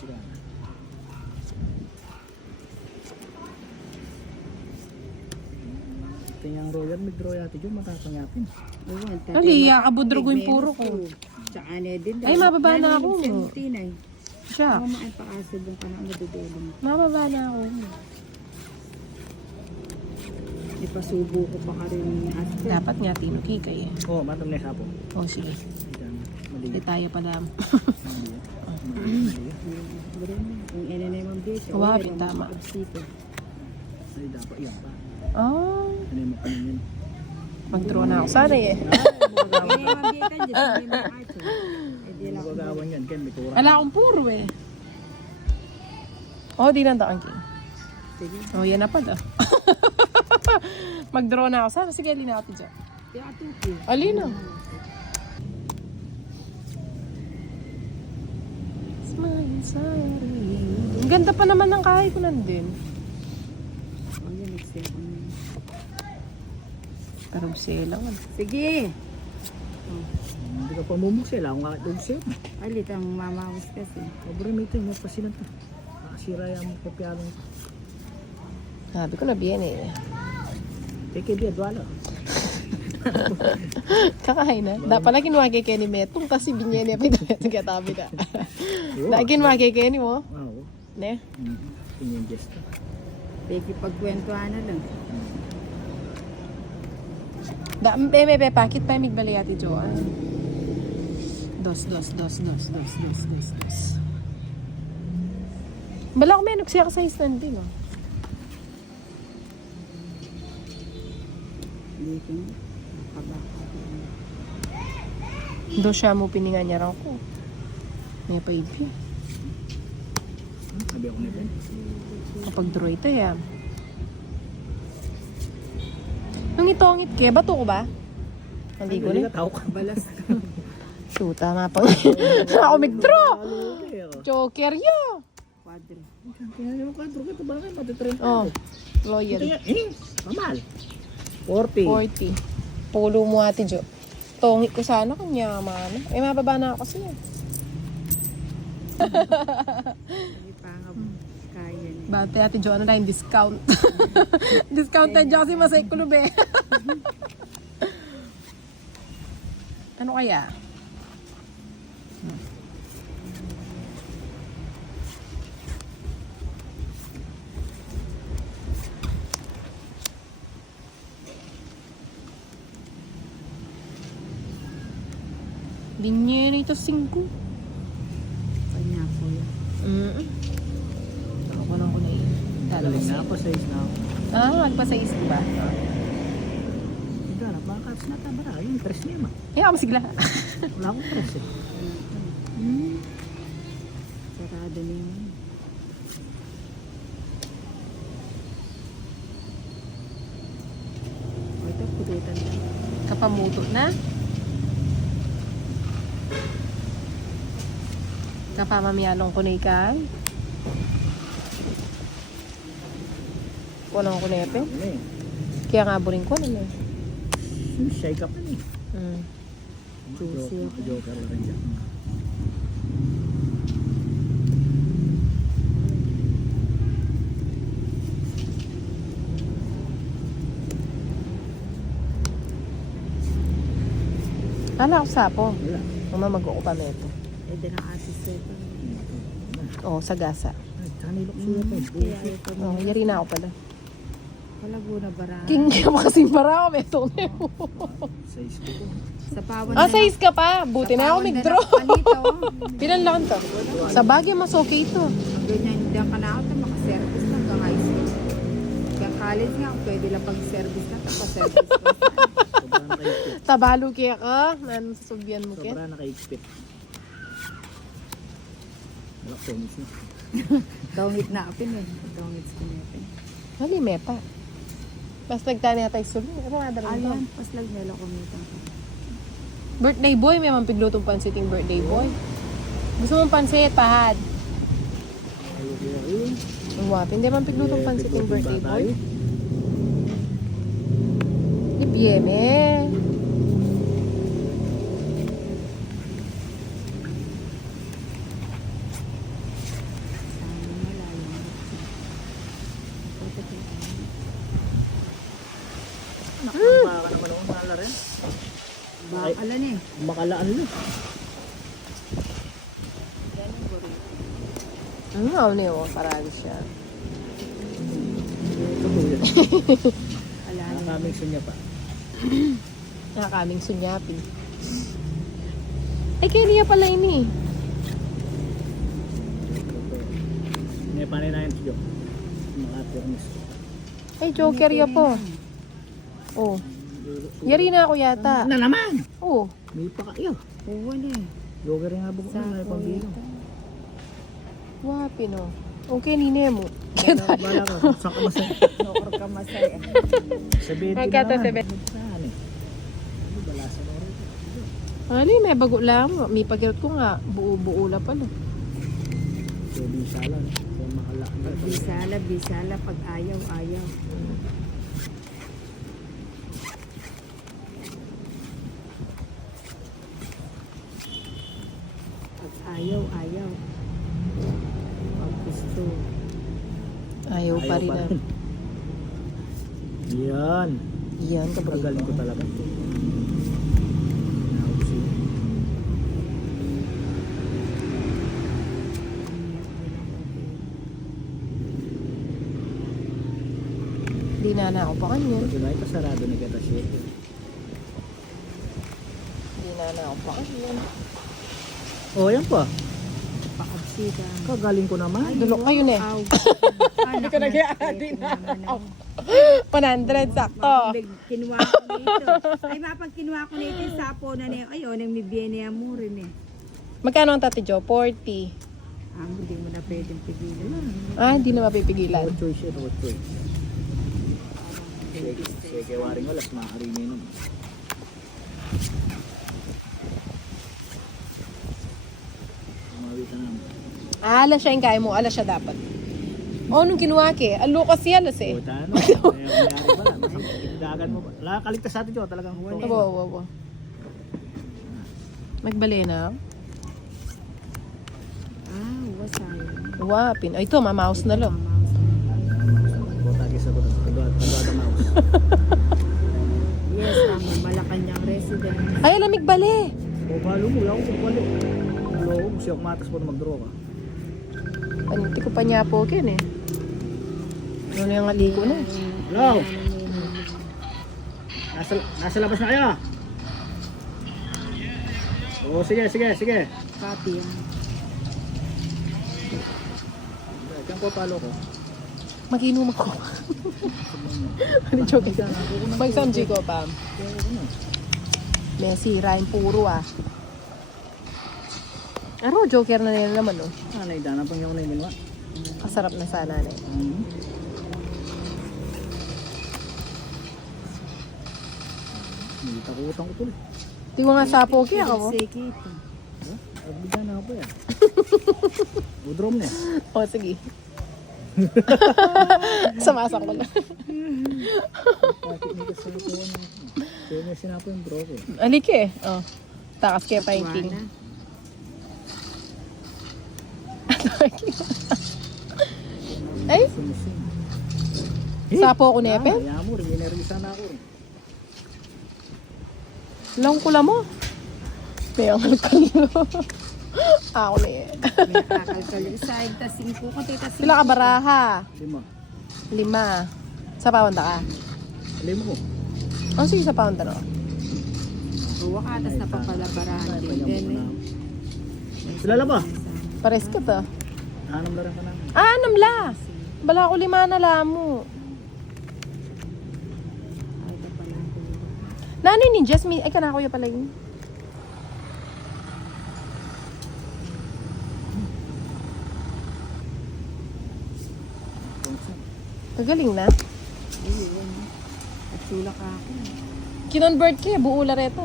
sila. Ito yung royal, mag-draw yata dyan, matatangapin. Dali, kabudrog yung puro ko. Tsaka na din. Ay, mababa na ako. Siya. Mama ay paasa doon ka na madudulong. Mababa na ako. Ipasubo ko pa ka rin ni Aster. Dapat nga tinukikay eh. Oo, matam na yung sapo. O sige. Hindi Maliit. tayo pala. Kung inanay mong base. Wapit, tama. Ay, dapat yan pa. Oh, Ano yung makanin yun? mag-draw na ako. Sana eh. Magagawan yan, Ken, may tura. Wala akong puro eh. Oh, di nanda ang king. Oh, yan na pala. Mag-draw na ako. Sana sige, alin natin dyan. Alin na. Smile, sorry. Ang ganda pa naman ng kahay ko nandun. Karusela nga. Sige. Hindi ka pa mumuksila, kung kakit doon siya. Alit ang mamawas kasi. Pobre may ito, may pasilan to. Sira yung kopyalong. Sabi ko na biyan eh. Teke, biya, dwala. Kakain na. Da pala kinuha kay Kenny Metong kasi binyan niya pinagkatabi na. Da kinuha kay Kenny mo. Oo. Ne? Tingin gesto. Peki pagkwentuhan na lang. Da may pakit pa mig balayati Joan. Dos. Bala ko menok siya ka sa stand din oh. Hindi ko. Do siya mo pininga niya raw ko. May pa ipi. Sabi ako nito. Kapag draw ito yan. Nung itongit kaya, bato ko ba? Hindi ko Hindi na. ka tao ka. Balas. Shoot, tama pa. Ako mag-draw! Joker yo! Padre. Tingnan yung kadro ka, ito ba kayo matitrain? Oh, Ito loyal. yan, pamal. 40. 40. Pulo mo ate Jo. Tongit ko sana kung yaman. Eh, mababa na ako siya. Hindi pa nga kaya niya. Bate ate Jo, ano na yung discount? Discount na Jo kasi masay kulube. Ano kaya? Binyen ito 5. Kanya po yun. Ako ko lang ko na yun. Galing na ako, size na ako. Magpa-size ba? Hindi na, baka kaps na tabara. Yung press niya ma. Eh, ako masigla. Wala akong press eh. Sarado niya. O ito, pututan na. Kapamuto na. Kapamamiyalong ko na ikan. Kunang ko na yape. Ano eh. Kaya nga buring ko na eh. Shy ka pa eh. Juicy ako. Joker na rin dyan. Hala ako sapo. Wala. Mama mag-uupa na ito. Eh, din ang atis ito. Oo, sa gasa. Ay, kanilok siya pa eh. Kaya ito. Oo, yari na ako pala. Wala na bara. King ka pa kasi para ako ito. Size ko po. Sa pawan Ah, size ka pa. Buti na ako mag-draw. Panito. Pilan lang to? Sa bagay, mas okay ito. Ang ganyan, hindi ka na ako. Makaservice na hanggang high school. Hanggang college nga, pwede lang pag-service na. Tapos service ko. Sobrang nakaigpit. Tabalo kaya ka. Nan susubyan mo kaya. Sobrang nakaigpit. Wala ko miss na. Tawangit na apin eh. Tawangit sa apin. Mali, mepa. Mas nagtani na tayo subi. Ano nga dalang ito? Ayan, paslag nila kumitang ka. Birthday boy, may mga piglutong pansiting birthday boy. Gusto mong pansit, pahad. Ayun. Ang wapi, hindi man piglutong pansiting birthday boy. Ibyeme. rin. Bakala na eh. Makalaan na. Yan yung burrito. Ano nga ano yun? Parali siya. Tutuloy. Ala Ang na. aming sunya pa. Nakakaming sunyapin. Ay, kaya niya pala ini. Ngayon panay na yun siya. Mga termis. Ay, joker ya po. Oh. Yari na ako yata. Na naman! Oh. May pa kayo. Oo na eh. Joker nga ba ko na may pambilo. Wapi no. Okay, nine mo. Bala ka, saan ka masaya? Nokor ka masaya. Sabihin din Magkata naman. 7. Saan eh? Ano balasan mo rin? Ali, may bago lang. May pagkirot ko nga. Buo-buo la pala. So, di sala. So, makalaan. Pag bisala, pag ayaw, ayaw. Pag ayaw, ayaw. Pag gusto. Ayaw pa rin na. Yan. Yan, Kagaling kabrito. ko talaga. Nausi. Di na ako pa kanyan. Pag iba, pasarado na kita siya. Di na ako pa kanyan. Oh, yan pa. Pakabsika. Kagaling ko naman. Dulok kayo na eh. Aw. Hindi ko nag-i-aadi na. 100, sakto. Kinuha ko nito. Ay, mapag kinuha ko nito yung sapo na niya. Ay, o, nang mibiyene mo rin eh. Magkano ang Tati Jo? 40. Hindi mo na pwedeng pigilan. Ah, di na mapipigilan. What choice ito? What choice? Sige, waring walas. Maaaring yun. Mawita naman. Alas siya yung kaya mo. Alas siya dapat. Oh, nung kinuha ke. Alo kasi alas eh. Puta, ano? Mayari pala. Dagan mo ba? Wala, kaligtas sa atin yun. Talagang wala. Abo. Magbali na. Wasay. Wapin. Ay, ito, mamaus na lo. Puta, kisa ko. Pagwada mouse. Yes, tama. Malacanang resident. Ay, lamig bali. O, balo mo. Wala akong pagwali. Wala ako. Siya kumatas po na mag-draw ka. Hindi ko pa niya po kin eh. Ano yung aliko na? Hello? Nasa labas na kayo? Oo, sige. Copy yan. Diyan ko, palo ko. Mag-inom ako. Ano joke ito? Mag-samji ko pa. May sira yung puro ah. Aro, joker na nila naman oh. Ano, idana pang yung namin, Kasarap na sana na eh. Hindi takutang ko tuloy. Di ko nga sapo kaya ako. Seki ito. Agbigyan na ako yan. Udrom na eh. O, sige. Samasak ko na. Pati ni kasi ito ano. Kaya may sinapo yung bro ko. Alik eh. Oh. Takas kaya pa yung king. Ay, Sumisin. sapo ko nepe. Kaya mo, ringinerisa na ako. Lang kula mo. May ang kalkalo. Ako na eh. May kakalkal. Isaig ta 5 ko. Tita 5. Pila ka baraha? 5. 5. Sa pawanda ka? 5 ko. Oh, sige sa pawanda na. Huwa ka, tas napapalabarahan din. Kilala ba? Pares ka to. Anong larang ka namin? Ah, namla. Bala ko 5 na lamo. Ay, ito pala. Nani ni Jasmine? Ay, kana kuya pala yun. Kagaling na. Ayun. At tulak ako. Kinonvert ka, buo la reto.